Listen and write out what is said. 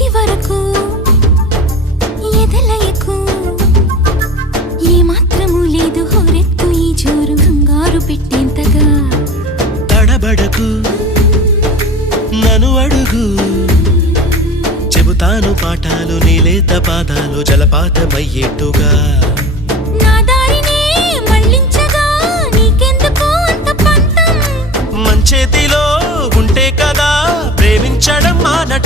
ఇది వరకు ఎదలయకు ఏ మాత్రము లేదు హోరెత్తు ఈ జోరు కంగారు పెట్టేంతగా తడబడకు నన్ను అడుగు చెబుతాను పాఠాలు నీలేత పాదాలు జలపాతమయ్యేట్టుగా నా దారినే మళ్ళించగా నీకెందుకు అంత పంతం మంచేతిలో ఉంటే కదా ప్రేమించడం మానట